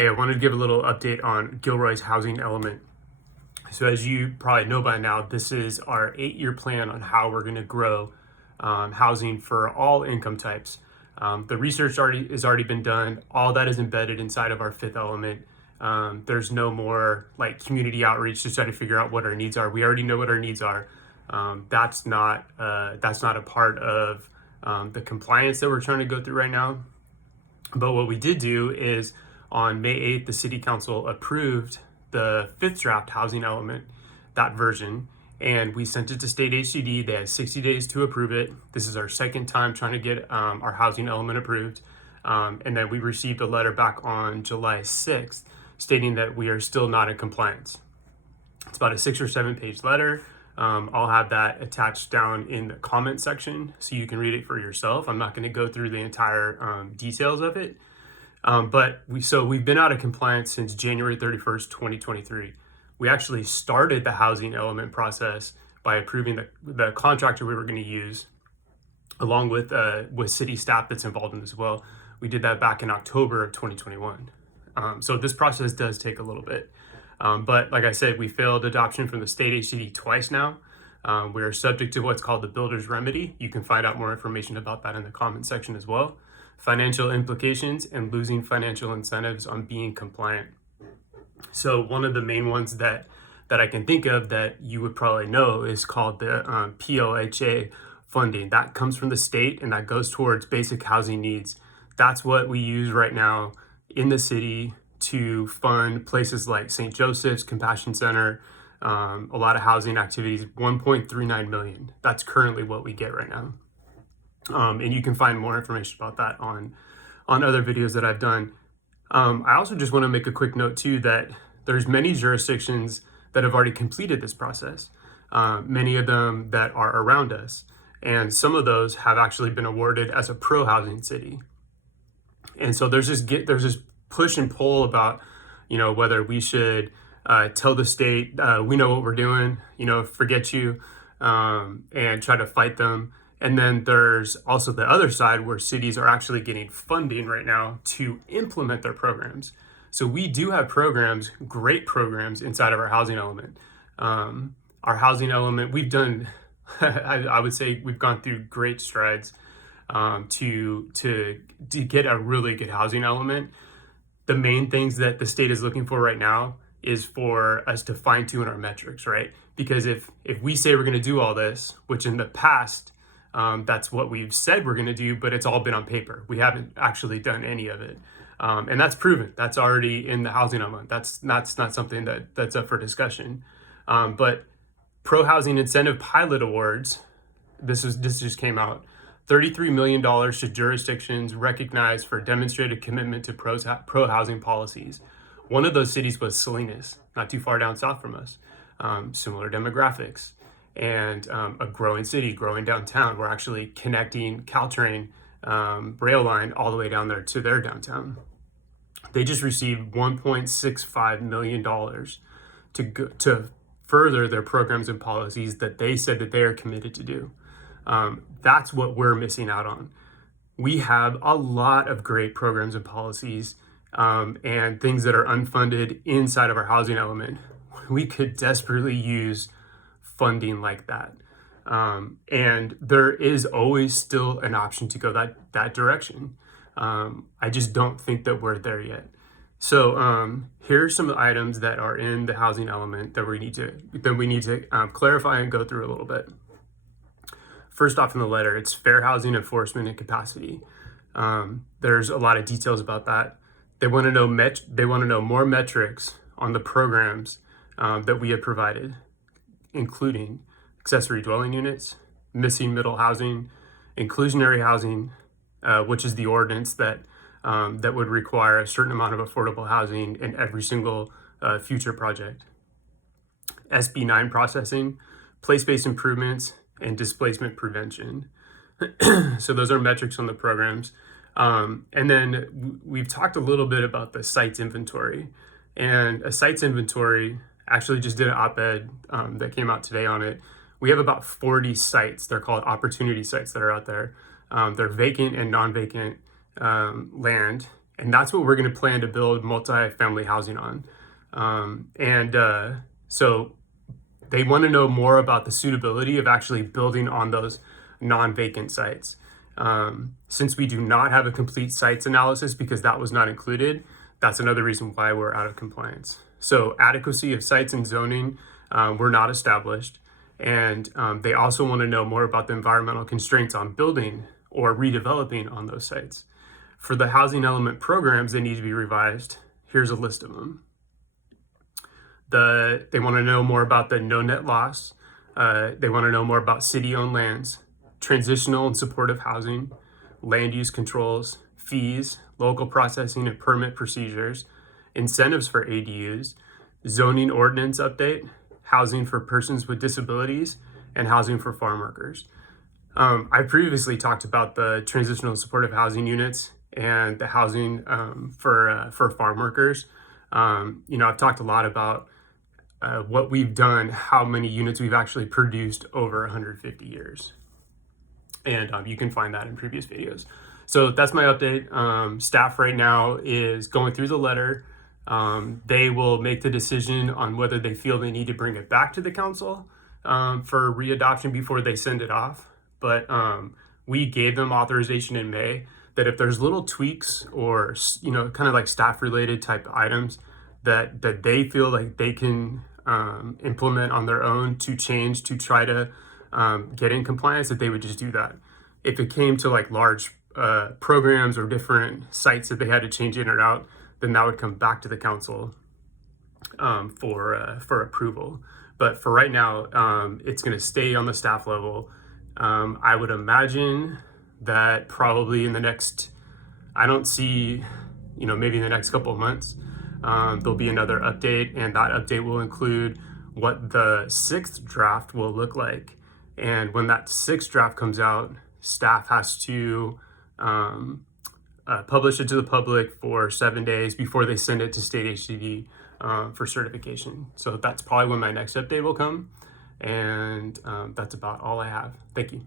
Hey, I wanted to give a little update on Gilroy's housing element. So as you probably know by now, this is our 8-year plan on how we're going to grow housing for all income types. The research has already been done. All that is embedded inside of our fifth element. There's no more like community outreach to try to figure out what our needs are. We already know what our needs are. That's not a part of the compliance that we're trying to go through right now. But what we did do is on May 8th, the City Council approved the fifth draft housing element, that version, and we sent it to State HCD. They had 60 days to approve it. This is our second time trying to get our housing element approved. And then we received a letter back on July 6th stating that we are still not in compliance. It's about a 6 or 7 page letter. I'll have that attached down in the comment section so you can read it for yourself. I'm not going to go through the entire details of it. But we've been out of compliance since January 31st, 2023. We actually started the housing element process by approving the contractor we were going to use, along with city staff that's involved in this as well. We did that back in October of 2021. So this process does take a little bit. But like I said, we failed adoption from the State HCD twice now. We are subject to what's called the builder's remedy. You can find out more information about that in the comment section as well. Financial implications and losing financial incentives on being compliant. So one of the main ones that I can think of that you would probably know is called the PLHA funding. That comes from the state and that goes towards basic housing needs. That's what we use right now in the city to fund places like St. Joseph's, Compassion Center, a lot of housing activities, 1.39 million. That's currently what we get right now. And you can find more information about that on other videos that I've done. I also just want to make a quick note too that there's many jurisdictions that have already completed this process, many of them that are around us. And some of those have actually been awarded as a pro-housing city. And so there's this push and pull about, whether we should tell the state, we know what we're doing, forget you, and try to fight them. And then there's also the other side where cities are actually getting funding right now to implement their programs. So we do have programs, great programs inside of our housing element. Our housing element, we've done, I would say we've gone through great strides to get a really good housing element. The main things that the state is looking for right now is for us to fine tune our metrics, right? Because if we say we're going to do all this, which in the past, that's what we've said we're going to do, but it's all been on paper. We haven't actually done any of it. And that's proven. That's already in the housing element. That's not something that's up for discussion. But pro-housing incentive pilot awards, this just came out, $33 million to jurisdictions recognized for demonstrated commitment to pro-housing policies. One of those cities was Salinas, not too far down south from us. Similar demographics. And a growing city, growing downtown. We're actually connecting Caltrain rail line all the way down there to their downtown. They just received $1.65 million to further their programs and policies that they said that they are committed to do. That's what we're missing out on. We have a lot of great programs and policies and things that are unfunded inside of our housing element. We could desperately use funding like that. And there is always still an option to go that direction. I just don't think that we're there yet. So here are some items that are in the housing element that we need to clarify and go through a little bit. First off in the letter, it's fair housing enforcement and capacity. There's a lot of details about that. They want to know more metrics on the programs that we have provided, including accessory dwelling units, missing middle housing, inclusionary housing, which is the ordinance that would require a certain amount of affordable housing in every single future project, SB 9 processing, place-based improvements, and displacement prevention. So those are metrics on the programs. And then we've talked a little bit about the sites inventory, and a sites inventory actually just did an op-ed that came out today on it. We have about 40 sites. They're called opportunity sites that are out there. They're vacant and non-vacant land, And that's what we're going to plan to build multifamily housing on. So they want to know more about the suitability of actually building on those non-vacant sites. Since we do not have a complete sites analysis because that was not included, that's another reason why we're out of compliance. So adequacy of sites and zoning were not established. And they also want to know more about the environmental constraints on building or redeveloping on those sites. For the housing element programs, they need to be revised. Here's a list of them. They want to know more about the no net loss. They want to know more about city-owned lands, transitional and supportive housing, land use controls, fees, local processing and permit procedures, incentives for ADUs, zoning ordinance update, housing for persons with disabilities, and housing for farm workers. I previously talked about the transitional supportive housing units and the housing for farm workers. I've talked a lot about what we've done, how many units we've actually produced over 150 years. And you can find that in previous videos. So that's my update. Staff right now is going through the letter. They will make the decision on whether they feel they need to bring it back to the council for readoption before they send it off. But we gave them authorization in May that if there's little tweaks or, kind of like staff related type items that they feel like they can implement on their own to change to try to get in compliance, that they would just do that. If it came to like large programs or different sites that they had to change in or out, then that would come back to the council for approval. But for right now, it's going to stay on the staff level. I would imagine that probably in the next, I don't see, maybe in the next couple of months, there'll be another update, and that update will include what the 6th draft will look like. And when that 6th draft comes out, staff has to publish it to the public for 7 days before they send it to State HCD for certification. So that's probably when my next update will come. And that's about all I have. Thank you.